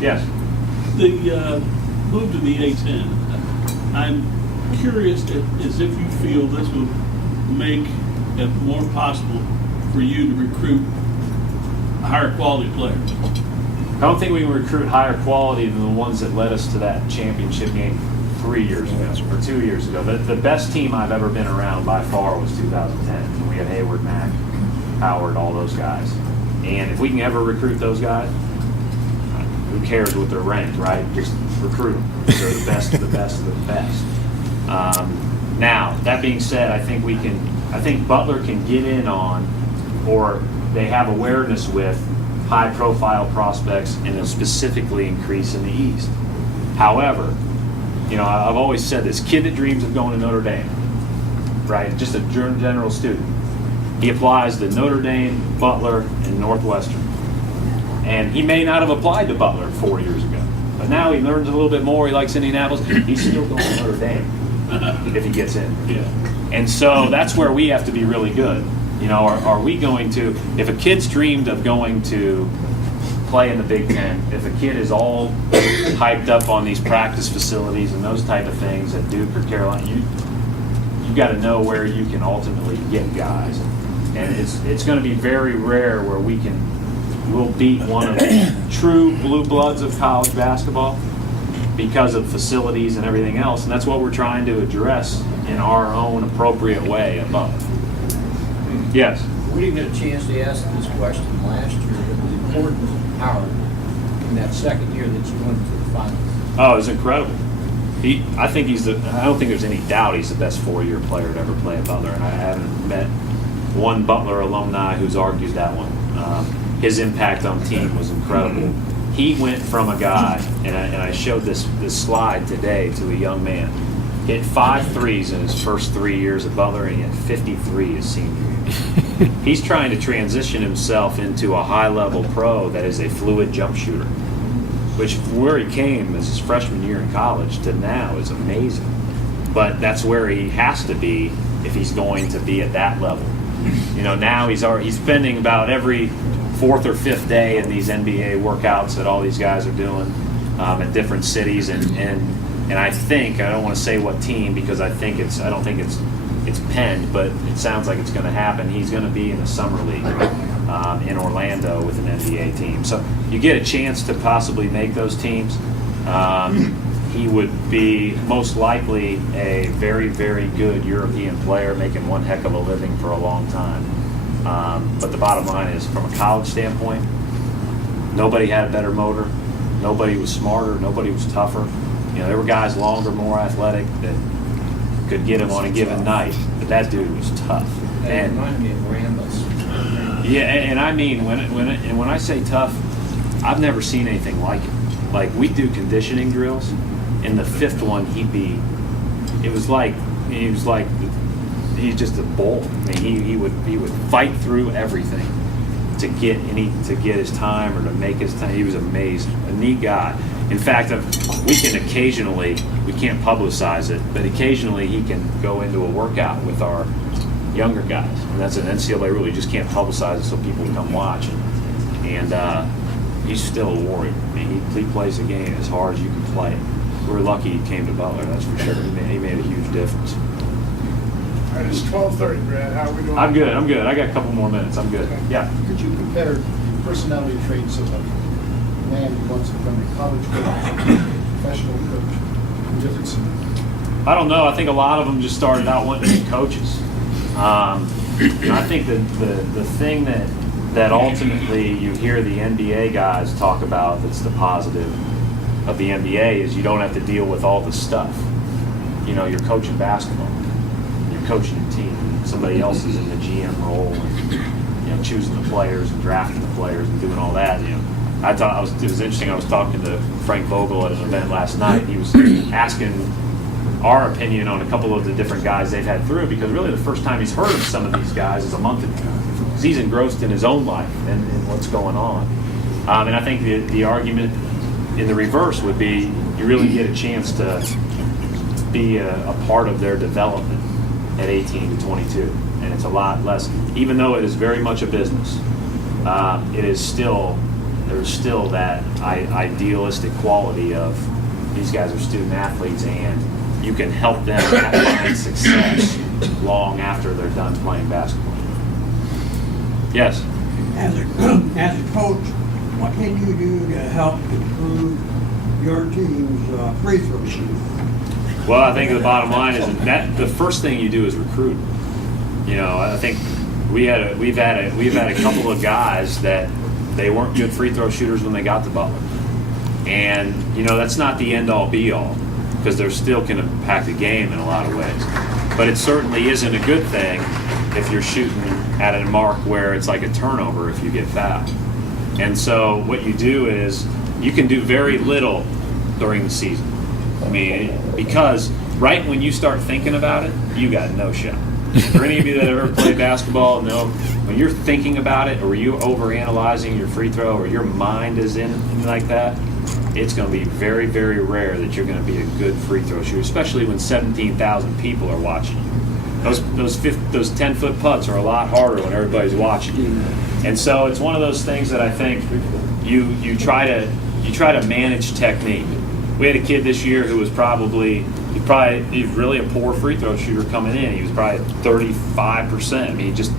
Yes. The move to the A10, I'm curious as if you feel this will make it more possible for you to recruit higher quality players. I don't think we can recruit higher quality than the ones that led us to that championship game 3 years ago or 2 years ago. The best team I've ever been around by far was 2010. We had Hayward, Mack, Howard, all those guys. And if we can ever recruit those guys, who cares what they're ranked, right? Just recruit them. They're the best of the best of the best. Now, that being said, I think Butler can get in on, or they have awareness with, high-profile prospects, and it'll specifically increase in the East. However, I've always said this: kid that dreams of going to Notre Dame, right? Just a general student. He applies to Notre Dame, Butler, and Northwestern. And he may not have applied to Butler 4 years ago, but now he learns a little bit more. He likes Indianapolis. He's still going to Notre Dame if he gets in. Yeah. And so that's where we have to be really good. Are we going to, if a kid's dreamed of going to play in the Big Ten, if a kid is all hyped up on these practice facilities and those type of things at Duke or Carolina, you got to know where you can ultimately get guys. And it's going to be very rare where we'll beat one of the true blue bloods of college basketball because of facilities and everything else. And that's what we're trying to address in our own appropriate way above. Yes. We didn't get a chance to ask this question last year, but the importance of Howard in that second year that you went to the finals. Oh, it was incredible. I don't think there's any doubt he's the best 4-year player to ever play at Butler, and I haven't met one Butler alumni who's argued that one. His impact on team was incredible. He went from a guy, and I showed this slide today to a young man, hit 5 threes in his first 3 years at Butler, and he had 53 his senior year. He's trying to transition himself into a high-level pro that is a fluid jump shooter, which where he came as his freshman year in college to now is amazing. But that's where he has to be if he's going to be at that level. Now he's spending about every 4th or 5th day in these NBA workouts that all these guys are doing at different cities, and I don't want to say what team because I don't think it's penned, but it sounds like it's going to happen. He's going to be in the summer league in Orlando with an NBA team. So you get a chance to possibly make those teams. He would be most likely a very, very good European player, making one heck of a living for a long time. But the bottom line is, from a college standpoint, nobody had a better motor. Nobody was smarter. Nobody was tougher. There were guys longer, more athletic that could get him on a given night, but that dude was tough. And reminded me of Rambus. Yeah, and I mean when I say tough, I've never seen anything like it. Like, we do conditioning drills, and the 5th one he's just a bull. I mean, he would fight through everything to get his time or to make his time. He was amazing, a neat guy. In fact, we can't publicize it, but occasionally he can go into a workout with our younger guys. And that's an NCAA rule. You just can't publicize it so people can come watch. And he's still a warrior. I mean, he plays the game as hard as you can play it. We're lucky he came to Butler, that's for sure. He made a huge difference. All right, it's 12:30, Brad. How are we doing? I'm good. I got a couple more minutes. I'm good. Okay. Yeah. Could you compare the personality traits of a man who wants to become a college coach, professional coach, the difference? I don't know. I think a lot of them just started out wanting to be coaches. I think that the thing that ultimately you hear the NBA guys talk about that's the positive of the NBA is you don't have to deal with all the stuff. You're coaching basketball. You're coaching a team. Somebody else is in the GM role and choosing the players and drafting the players and doing all that. I thought it was interesting. I was talking to Frank Vogel at an event last night. He was asking our opinion on a couple of the different guys they've had through, because really the first time he's heard of some of these guys is a month ago. Because he's engrossed in his own life and what's going on. And I think the argument in the reverse would be you really get a chance to be a part of their development at 18 to 22. And it's a lot less, even though it is very much a business, it is still there's still that idealistic quality of these guys are student athletes, and you can help them find success long after they're done playing basketball. Yes? As a coach, what can you do to help improve your team's free throw shooting? Well, I think the bottom line is that the first thing you do is recruit. You know, I think we've had a couple of guys that they weren't good free throw shooters when they got to Butler, and you know that's not the end all be all, because they're still can impact the game in a lot of ways. But it certainly isn't a good thing if you're shooting at a mark where it's like a turnover if you get fouled. And so what you do is you can do very little during the season. I mean, because right when you start thinking about it, you got no shot. For any of you that ever played basketball, know when you're thinking about it, or you're overanalyzing your free throw, or your mind is in like that, it's going to be very, very rare that you're going to be a good free throw shooter, especially when 17,000 people are watching you. Those 10-foot putts are a lot harder when everybody's watching you. And so it's one of those things that I think you try to manage technique. We had a kid this year who was he's really a poor free throw shooter coming in. He was probably 35%. I mean, he just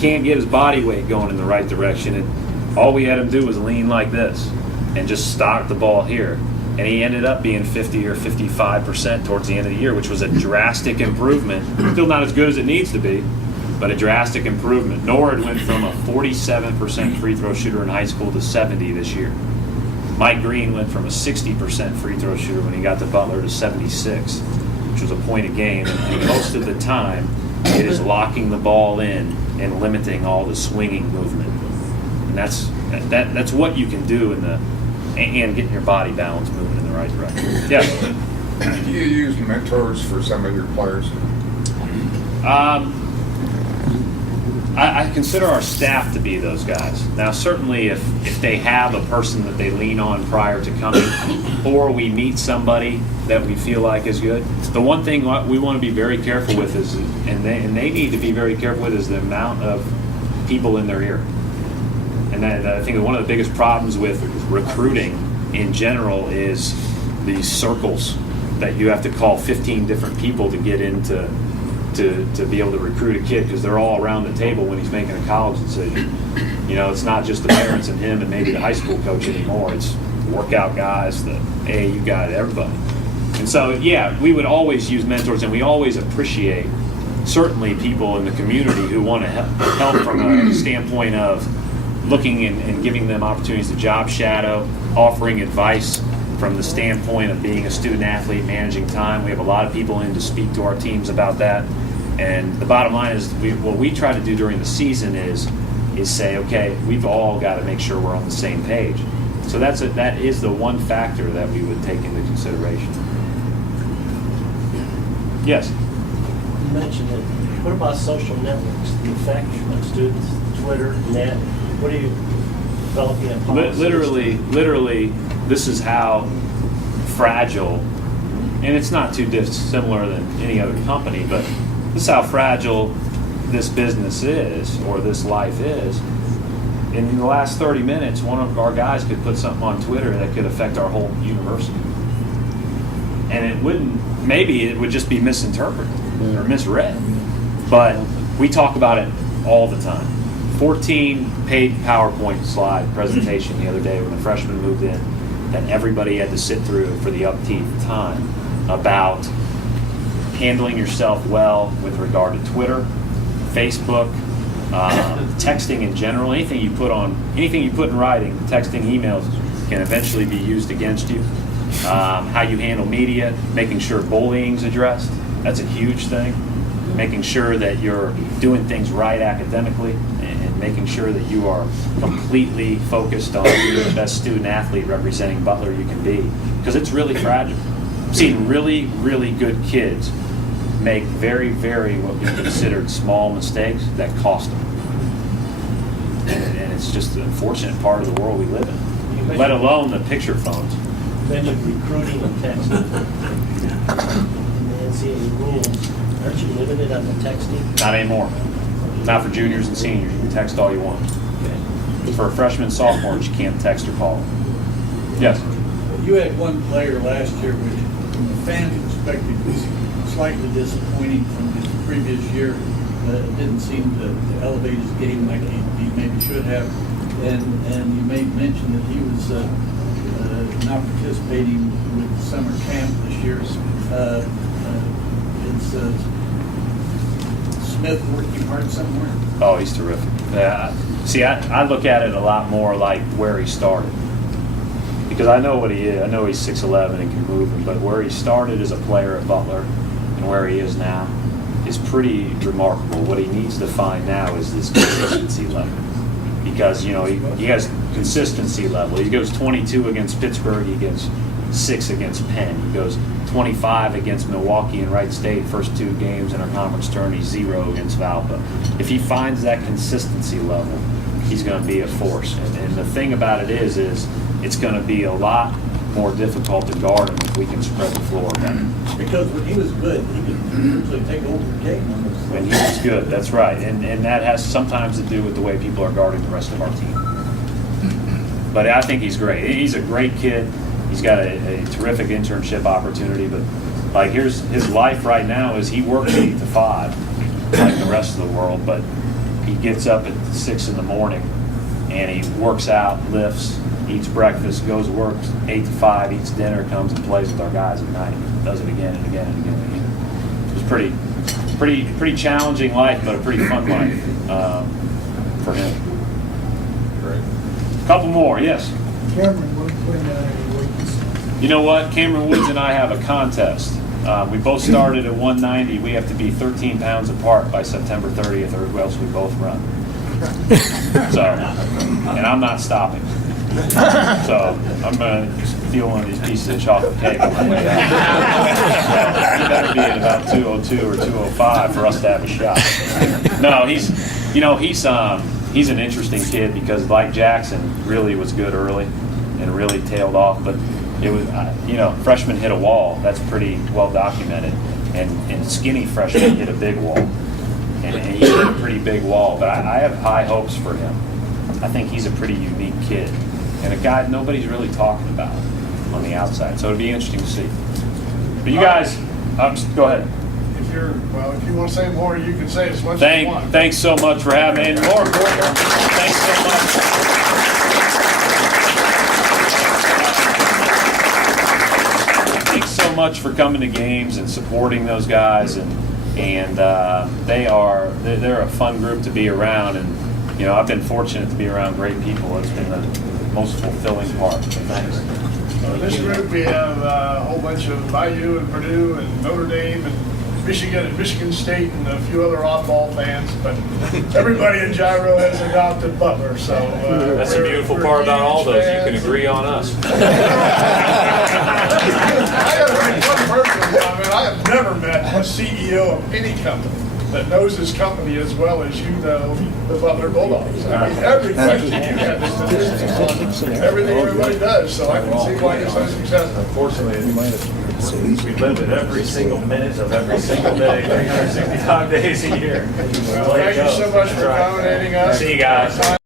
can't get his body weight going in the right direction. And all we had him do was lean like this and just stock the ball here. And he ended up being 50 or 55% towards the end of the year, which was a drastic improvement. Still not as good as it needs to be, but a drastic improvement. Norwood went from a 47% free throw shooter in high school to 70 this year. Mike Green went from a 60% free throw shooter when he got to Butler to 76, which was a point a game. And most of the time, it is locking the ball in and limiting all the swinging movement. And that's what you can do and getting your body balance moving in the right direction. Yeah. Do you use mentors for some of your players? I consider our staff to be those guys. Now, certainly if they have a person that they lean on prior to coming, or we meet somebody that we feel like is good, the one thing we want to be very careful with is, and they need to be very careful with, is the amount of people in their ear. And I think one of the biggest problems with recruiting in general is these circles that you have to call 15 different people to get into to be able to recruit a kid, because they're all around the table when he's making a college decision. You know, it's not just the parents and him and maybe the high school coach anymore. It's workout guys, the AAU guy, everybody. And so, yeah, we would always use mentors, and we always appreciate certainly people in the community who want to help from a standpoint of looking and giving them opportunities to job shadow, offering advice from the standpoint of being a student athlete, managing time. We have a lot of people in to speak to our teams about that. And the bottom line is what we try to do during the season is say, okay, we've all got to make sure we're on the same page. So that is the one factor that we would take into consideration. Yes? You mentioned it. What about social networks, the effect on students, Twitter, net? What are you developing in policies? Literally, this is how fragile, and it's not too dissimilar than any other company, but this is how fragile this business is, or this life is. In the last 30 minutes, one of our guys could put something on Twitter that could affect our whole university. And maybe it would just be misinterpreted or misread. But we talk about it all the time. 14-page PowerPoint slide presentation the other day when the freshmen moved in that everybody had to sit through for the upteenth time about handling yourself well with regard to Twitter, Facebook, texting in general. Anything you put in writing, texting, emails can eventually be used against you. How you handle media, making sure bullying's addressed. That's a huge thing. Making sure that you're doing things right academically, and making sure that you are completely focused on being the best student athlete representing Butler you can be, because it's really fragile. I've seen really, really good kids make very, very what we considered small mistakes that cost them. And it's just an unfortunate part of the world we live in, let alone the picture phones. You mentioned recruiting and texting. And NCAA rules. Aren't you limited on the texting? Not anymore. Not for juniors and seniors. You can text all you want. Okay. for freshmen, sophomores, you can't text or call them. Yes. You had one player last year which, from the fans' perspective, was slightly disappointing from his previous year. Didn't seem to elevate his game like he maybe should have. And you made mention that he was not participating with summer camp this year. Is Smith working hard somewhere? Oh, he's terrific. Yeah. See, I look at it a lot more like where he started. Because I know what he is. I know he's 6'11" and can move him, but where he started as a player at Butler and where he is now is pretty remarkable. What he needs to find now is this consistency level. Because, he has consistency level. He goes 22 against Pittsburgh, he gets 6 against Penn. He goes 25 against Milwaukee and Wright State, first 2 games in our conference tourney, 0 against Valpo. If he finds that consistency level, he's going to be a force. And the thing about it is it's going to be a lot more difficult to guard him if we can spread the floor better. Because when he was good, he could usually take over the game on this. When he was good, that's right. And that has sometimes to do with the way people are guarding the rest of our team. But I think he's great. He's a great kid. He's got a terrific internship opportunity. But like his life right now is he works 8 to 5 like the rest of the world. But he gets up at 6 in the morning and he works out, lifts, eats breakfast, goes to work 8 to 5, eats dinner, comes and plays with our guys at night. Does it again and again and again and again. It was pretty challenging life, but a pretty fun life for him. Great. A couple more, yes. Cameron, what You know what? Cameron Woods and I have a contest. We both started at 190. We have to be 13 pounds apart by September 30th, or else we both run. So, and I'm not stopping. So I'm going to steal one of these pieces of chocolate cake on my way out. He better be at about 202 or 205 for us to have a shot. No, he's an interesting kid because like Jackson really was good early and really tailed off, but it was freshmen hit a wall. That's pretty well documented, and skinny freshmen hit a big wall, and he hit a pretty big wall. But I have high hopes for him. I think he's a pretty unique kid and a guy nobody's really talking about on the outside. So it'd be interesting to see. But you guys, go ahead. If you want to say more, you can say as much as you want. Thanks so much for having me. And more important, thanks so much. Thanks so much for coming to games and supporting those guys, and they're a fun group to be around, and I've been fortunate to be around great people. It's been the most fulfilling part. So thanks. In this group, we have a whole bunch of Bayou and Purdue and Notre Dame and Michigan and Michigan State and a few other oddball fans, but everybody in Gyro has adopted Butler. So that's the beautiful part about all those. You can agree on us. I got to make one personal comment. I have never met a CEO of any company that knows his company as well as you know the Butler Bulldogs. I mean, every question you have is statistics on everything everybody does, so I can see why you're so successful. Unfortunately, we live it every single minute of every single day, 365 days a year. Well, thank you so much for accommodating us. See you guys.